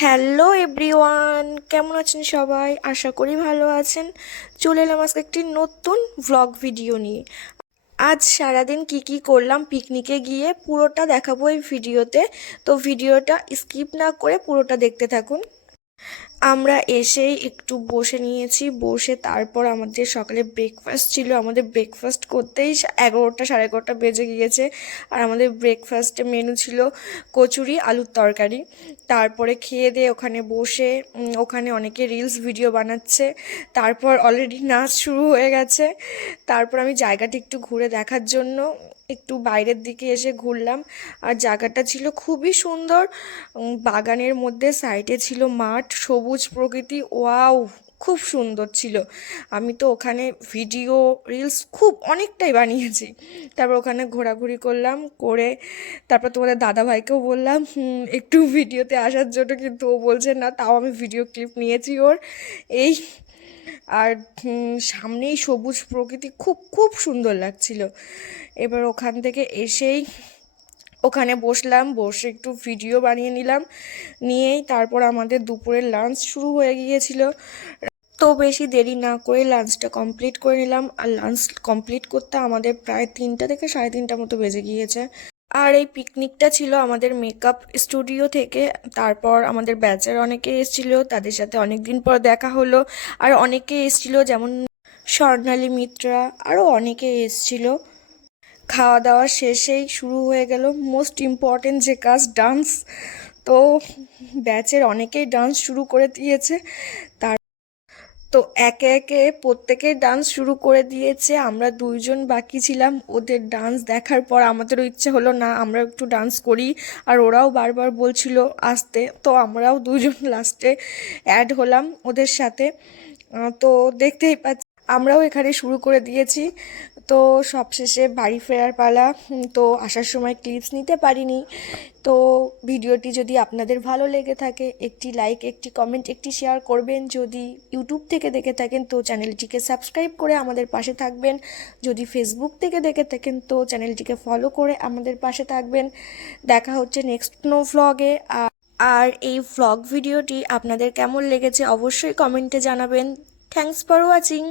Hello everyone, কেমন আছেন সবাই? আশা করি ভালো আছেন। চলে এলাম আজকে একটি নতুন ভ্লগ ভিডিও নিয়ে। আজ সারাদিন কি কি করলাম পিকনিকে গিয়ে পুরোটা দেখাবো এই ভিডিওতে তো। ভিডিওটা স্কিপ না করে পুরোটা দেখতে থাকুন। আমরা এসেই একটু বসে নিয়েছি, বসে তারপর আমাদের সকালে ব্রেকফাস্ট ছিল। আমাদের ব্রেকফাস্ট করতেই এগারোটা, সাড়ে এগারোটা বেজে গিয়েছে। আর আমাদের ব্রেকফাস্টে মেনু ছিল কচুরি, আলুর তরকারি। তারপরে খেয়ে দিয়ে ওখানে বসে ওখানে অনেকে রিলস ভিডিও বানাচ্ছে। তারপর অলরেডি নাচ শুরু হয়ে গেছে। তারপর আমি জায়গাটি একটু ঘুরে দেখার জন্য একটু বাইরের দিকে এসে ঘুরলাম। আর জায়গাটা ছিল খুবই সুন্দর। বাগানের মধ্যে সাইডে ছিল মাঠ। সবুজ প্রকৃতি, ওয়াও, খুব সুন্দর ছিল। আমি তো ওখানে ভিডিও রিলস খুব অনেকটাই বানিয়েছি। তারপর ওখানে ঘোরাঘুরি করলাম, করে তারপর তোমাদের দাদাভাইকেও বললাম একটু ভিডিওতে আসার জন্য। কিন্তু ও বলছে, না, তাও আমি ভিডিও ক্লিপ নিয়েছি ওর। এই, আর সামনেই সবুজ প্রকৃতি, খুব খুব সুন্দর লাগছিল। এবার ওখান থেকে এসেই ওখানে বসলাম, বসে একটু ভিডিও বানিয়ে নিলাম। নিয়েই তারপর আমাদের দুপুরের লাঞ্চ শুরু হয়ে গিয়েছিল। তো বেশি দেরি না করে লাঞ্চটা কমপ্লিট করে নিলাম। আর লাঞ্চ কমপ্লিট করতে আমাদের প্রায় তিনটা থেকে সাড়ে তিনটা মতো বেজে গিয়েছে। আর এই পিকনিকটা ছিল আমাদের মেকআপ স্টুডিও থেকে। তারপর আমাদের ব্যাচের অনেকে এসেছিল, তাদের সাথে অনেক দিন পর দেখা হলো। আর অনেকে এসেছিল, যেমন স্বর্ণালী মিত্রা আরও অনেকে এসেছিল। খাওয়া দাওয়া শেষেই শুরু হয়ে গেল মোস্ট ইম্পর্টেন্ট যে কাজ ডান্স তো ব্যাচের অনেকেই ডান্স শুরু করে দিয়েছে। তার তো একে একে প্রত্যেকেই ডান্স শুরু করে দিয়েছে। আমরা দুইজন বাকি ছিলাম। ওদের ডান্স দেখার পর আমাদেরও ইচ্ছে হলো, না আমরা একটু ডান্স করি। আর ওরাও বারবার বলছিল আসতে। তো আমরাও দুজন লাস্টে অ্যাড হলাম ওদের সাথে। তো দেখতেই পাচ্ছি আমরাও এখানে শুরু করে দিয়েছি। তো সবশেষে বাড়ি ফেরার পালা। তো আসার সময় ক্লিপস নিতে পারিনি। তো ভিডিওটি যদি আপনাদের ভালো লেগে থাকে, একটি লাইক একটি কমেন্ট একটি শেয়ার করবেন। যদি ইউটিউব থেকে দেখে থাকেন, তো চ্যানেলটিকে সাবস্ক্রাইব করে আমাদের পাশে থাকবেন। যদি ফেসবুক থেকে দেখে থাকেন, তো চ্যানেলটিকে ফলো করে আমাদের পাশে থাকবেন। দেখা হচ্ছে নেক্সট নো ভ্লগে আর আর এই ভ্লগ ভিডিওটি আপনাদের কেমন লেগেছে, অবশ্যই কমেন্টে জানাবেন। Thanks for watching